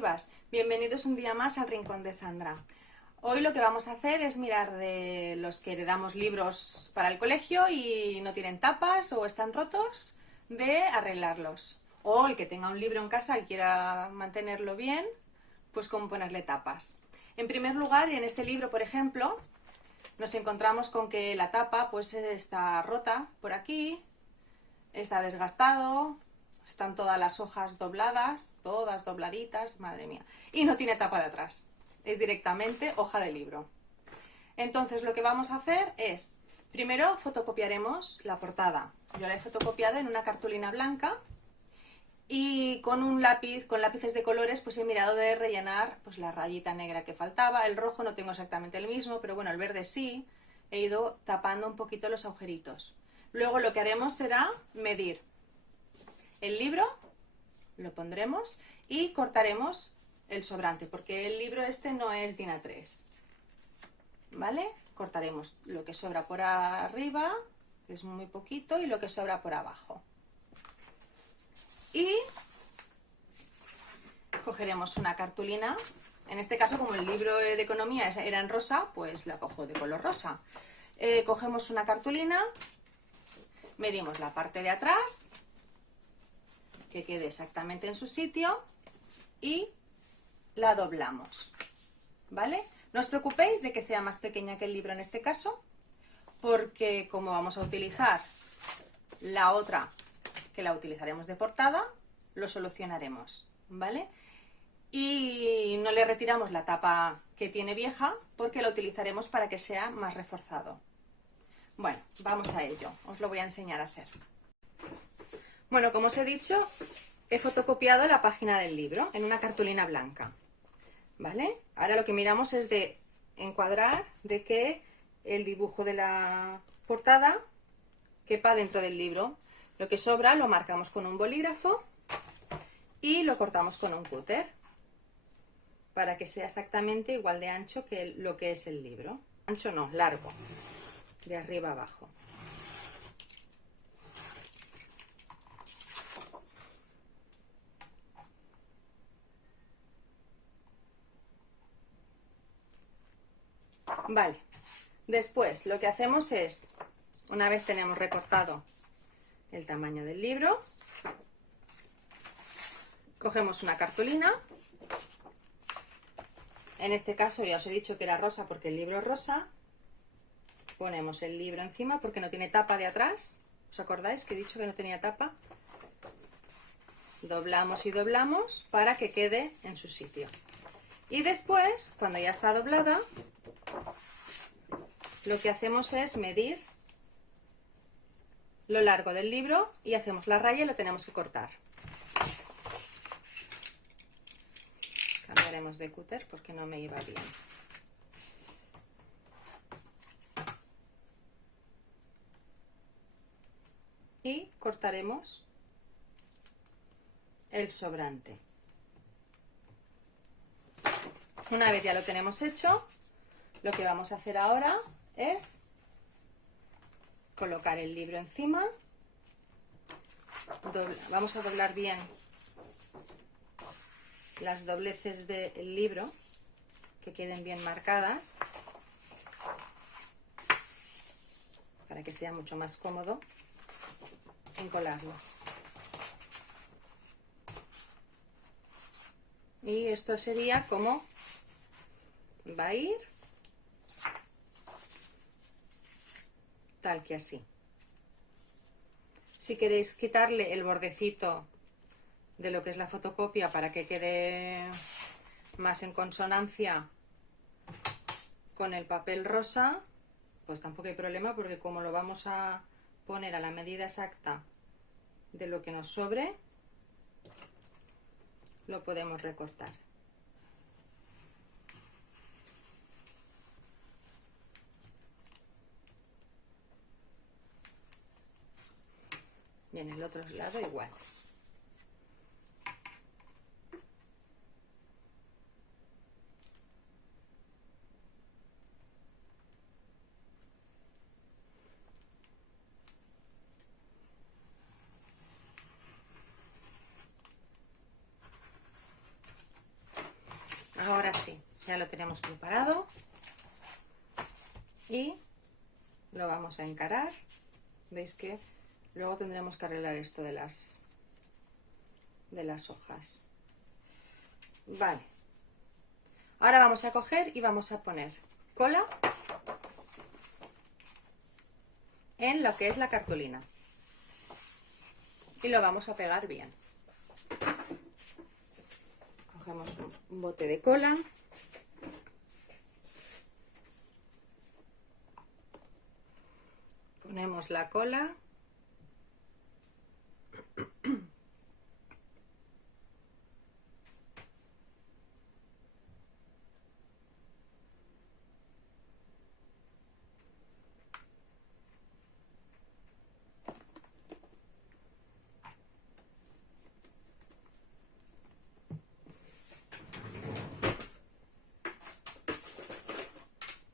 vivas, bienvenidos un día más al Rincón de Sandra. Hoy lo que vamos a hacer es mirar de los que heredamos libros para el colegio y no tienen tapas o están rotos, de arreglarlos. O el que tenga un libro en casa y quiera mantenerlo bien, pues cómo ponerle tapas. En primer lugar, en este libro, por ejemplo, nos encontramos con que la tapa pues está rota por aquí, está desgastado, están todas las hojas dobladas, todas dobladitas, madre mía, y no tiene tapa de atrás, es directamente hoja de libro. Entonces lo que vamos a hacer es, primero fotocopiaremos la portada. Yo la he fotocopiado en una cartulina blanca y con un lápiz, con lápices de colores, pues he mirado de rellenar pues la rayita negra que faltaba. El rojo no tengo exactamente el mismo, pero bueno, el verde sí. He ido tapando un poquito los agujeritos. Luego lo que haremos será medir el libro, lo pondremos y cortaremos el sobrante, porque el libro este no es DIN A3, ¿vale? Cortaremos lo que sobra por arriba, que es muy poquito, y lo que sobra por abajo. Y cogeremos una cartulina, en este caso como el libro de economía era en rosa, pues la cojo de color rosa. Cogemos una cartulina, medimos la parte de atrás, que quede exactamente en su sitio, y la doblamos, ¿vale? No os preocupéis de que sea más pequeña que el libro en este caso, porque como vamos a utilizar la otra, que la utilizaremos de portada, lo solucionaremos, ¿vale? Y no le retiramos la tapa que tiene vieja, porque la utilizaremos para que sea más reforzado. Bueno, vamos a ello, os lo voy a enseñar a hacer. Bueno, como os he dicho, he fotocopiado la página del libro en una cartulina blanca, ¿vale? Ahora lo que miramos es de encuadrar, de que el dibujo de la portada quepa dentro del libro. Lo que sobra lo marcamos con un bolígrafo y lo cortamos con un cúter para que sea exactamente igual de ancho que lo que es el libro. Ancho no, largo, de arriba a abajo. Vale, después lo que hacemos es, una vez tenemos recortado el tamaño del libro, cogemos una cartulina, en este caso ya os he dicho que era rosa porque el libro es rosa, ponemos el libro encima porque no tiene tapa de atrás, ¿os acordáis que he dicho que no tenía tapa? Doblamos y doblamos para que quede en su sitio. Y después, cuando ya está doblada, lo que hacemos es medir lo largo del libro y hacemos la raya y lo tenemos que cortar. Cambiaremos de cúter porque no me iba bien. Y cortaremos el sobrante. Una vez ya lo tenemos hecho, lo que vamos a hacer ahora es colocar el libro encima, vamos a doblar bien las dobleces del libro, que queden bien marcadas, para que sea mucho más cómodo encolarlo. Y esto sería como va a ir, tal que así. Si queréis quitarle el bordecito de lo que es la fotocopia para que quede más en consonancia con el papel rosa, pues tampoco hay problema, porque como lo vamos a poner a la medida exacta de lo que nos sobre, lo podemos recortar. Y en el otro lado igual. tenemos preparado y lo vamos a encarar. Veis que luego tendremos que arreglar esto de las hojas. Vale, ahora vamos a coger y vamos a poner cola en lo que es la cartulina y lo vamos a pegar bien. Cogemos un bote de cola, ponemos la cola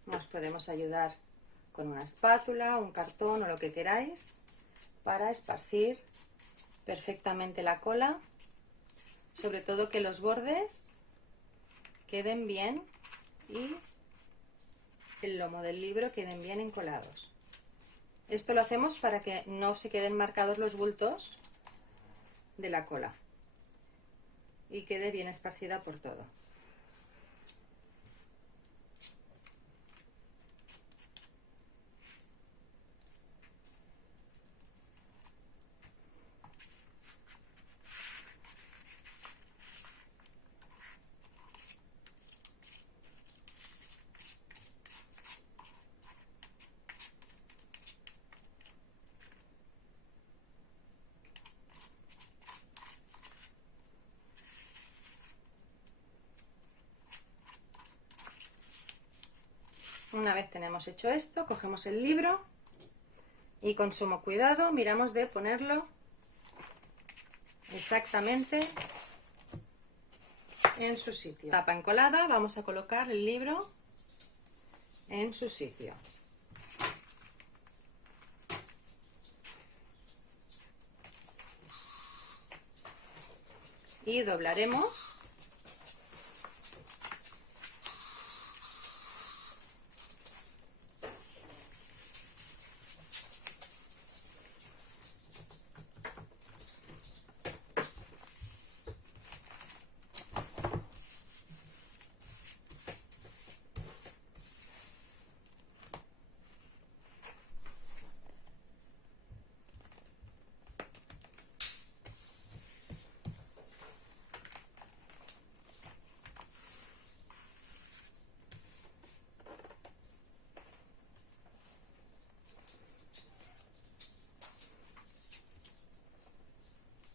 nos podemos ayudar con una espátula, un cartón o lo que queráis para esparcir perfectamente la cola, sobre todo que los bordes queden bien y el lomo del libro queden bien encolados. Esto lo hacemos para que no se queden marcados los bultos de la cola y quede bien esparcida por todo. Una vez tenemos hecho esto, cogemos el libro y con sumo cuidado miramos de ponerlo exactamente en su sitio. Tapa encolada, vamos a colocar el libro en su sitio. Y doblaremos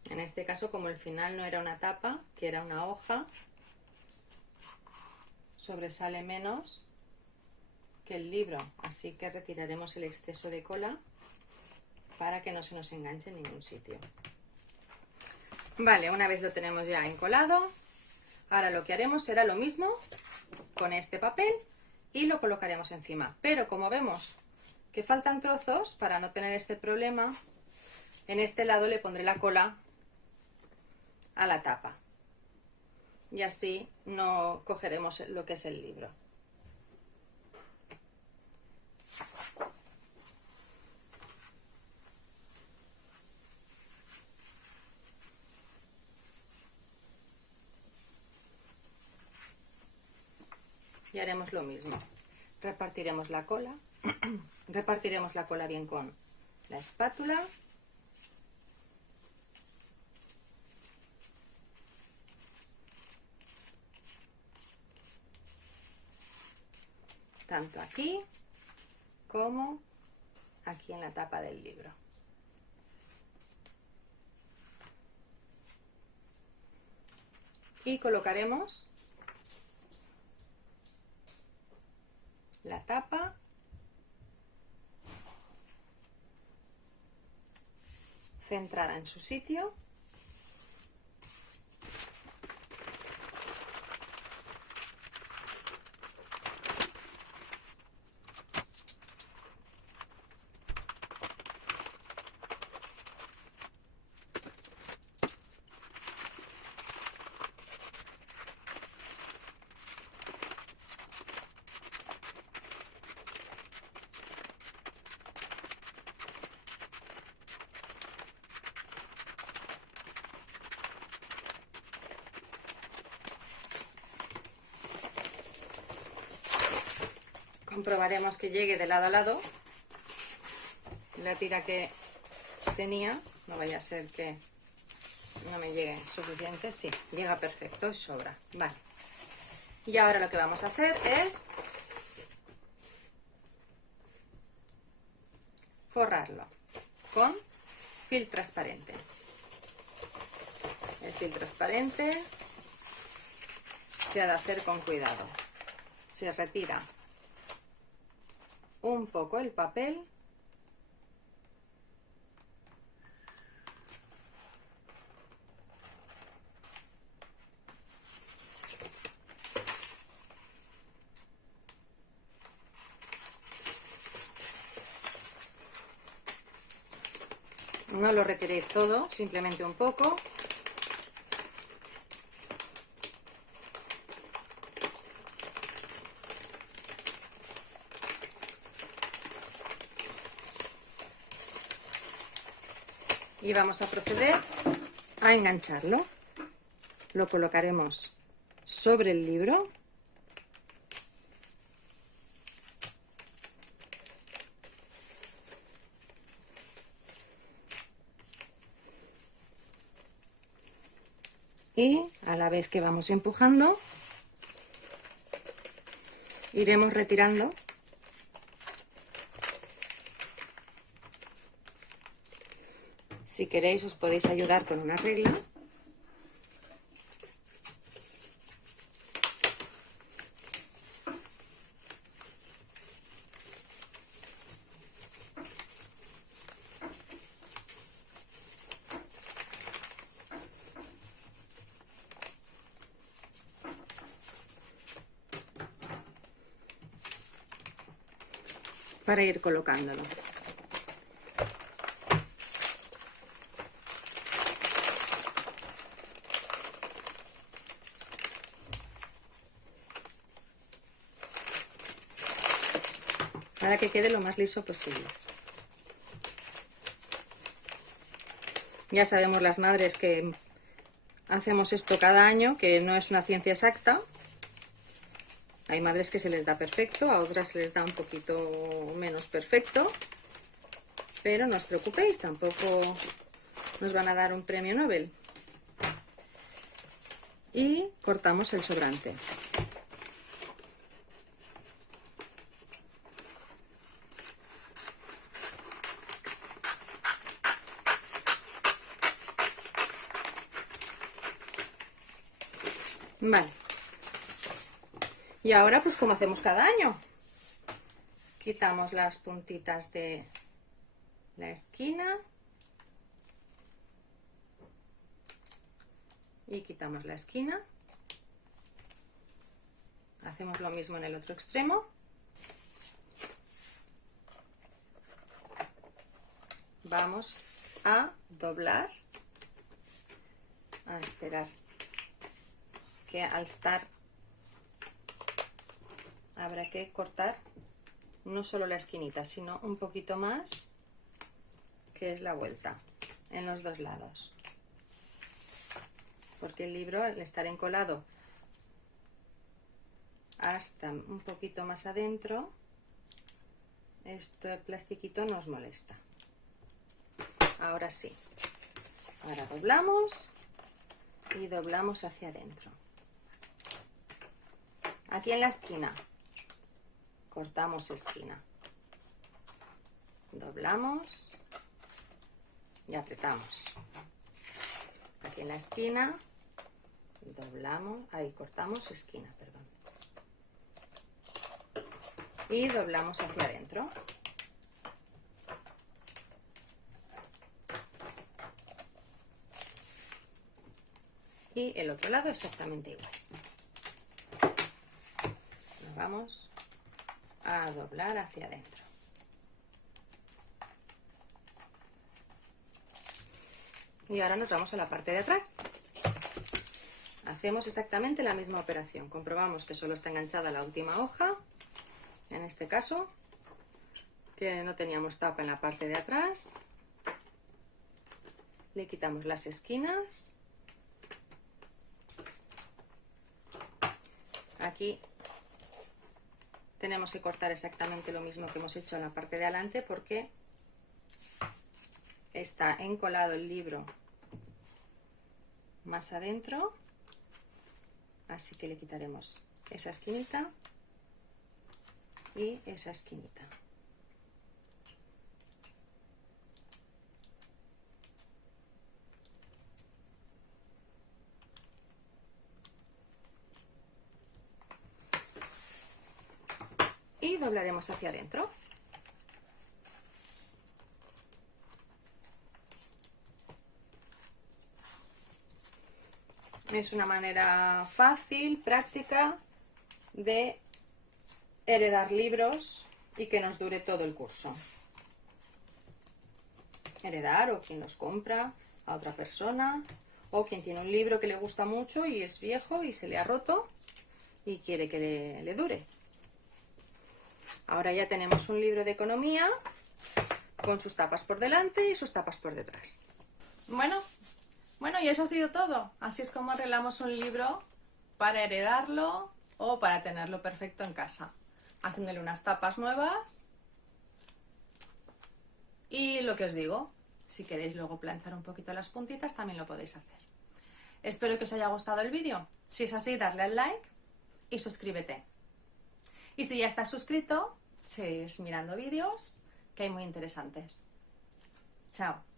en este caso, como el final no era una tapa, que era una hoja, sobresale menos que el libro, así que retiraremos el exceso de cola para que no se nos enganche en ningún sitio. Vale, una vez lo tenemos ya encolado, ahora lo que haremos será lo mismo con este papel y lo colocaremos encima, pero como vemos que faltan trozos, para no tener este problema, en este lado le pondré la cola a la tapa y así no cogeremos lo que es el libro. Y haremos lo mismo, repartiremos la cola repartiremos la cola bien con la espátula. Tanto aquí como aquí en la tapa del libro. Y colocaremos la tapa centrada en su sitio. Comprobaremos que llegue de lado a lado la tira que tenía, no vaya a ser que no me llegue suficiente. Sí, llega perfecto y sobra. Vale. Y ahora lo que vamos a hacer es forrarlo con film transparente. El film transparente se ha de hacer con cuidado. Se retira un poco el papel no lo retiréis todo, simplemente un poco. Y vamos a proceder a engancharlo. Lo colocaremos sobre el libro. Y a la vez que vamos empujando, iremos retirando Si queréis os podéis ayudar con una regla. Para ir colocándolo. Para que quede lo más liso posible. Ya sabemos las madres que hacemos esto cada año, que no es una ciencia exacta. Hay madres que se les da perfecto, a otras se les da un poquito menos perfecto, pero no os preocupéis, tampoco nos van a dar un premio Nobel. Y cortamos el sobrante. Vale. Y ahora, pues como hacemos cada año, quitamos las puntitas de la esquina y quitamos la esquina. Hacemos lo mismo en el otro extremo. Vamos a doblar, a esperar que al estar habrá que cortar no solo la esquinita, sino un poquito más, que es la vuelta en los dos lados, porque el libro, al estar encolado hasta un poquito más adentro, este plastiquito nos molesta. Ahora sí, ahora doblamos y doblamos hacia adentro. Aquí en la esquina cortamos esquina, doblamos y apretamos. Aquí en la esquina doblamos, ahí cortamos esquina, perdón, y doblamos hacia adentro. Y el otro lado exactamente igual. Nos vamos a doblar hacia adentro. Y ahora nos vamos a la parte de atrás. Hacemos exactamente la misma operación. Comprobamos que solo está enganchada la última hoja. En este caso, que no teníamos tapa en la parte de atrás. Le quitamos las esquinas. Aquí tenemos que cortar exactamente lo mismo que hemos hecho en la parte de adelante porque está encolado el libro más adentro, así que le quitaremos esa esquinita y esa esquinita. Y doblaremos hacia adentro. Es una manera fácil, práctica de heredar libros y que nos dure todo el curso. Heredar o quien los compra a otra persona o quien tiene un libro que le gusta mucho y es viejo y se le ha roto y quiere que le dure. Ahora ya tenemos un libro de economía con sus tapas por delante y sus tapas por detrás. Bueno, y eso ha sido todo. Así es como arreglamos un libro para heredarlo o para tenerlo perfecto en casa. Haciéndole unas tapas nuevas y lo que os digo, si queréis luego planchar un poquito las puntitas también lo podéis hacer. Espero que os haya gustado el vídeo. Si es así, darle al like y suscríbete. Y si ya estás suscrito, sigues mirando vídeos que hay muy interesantes. Chao.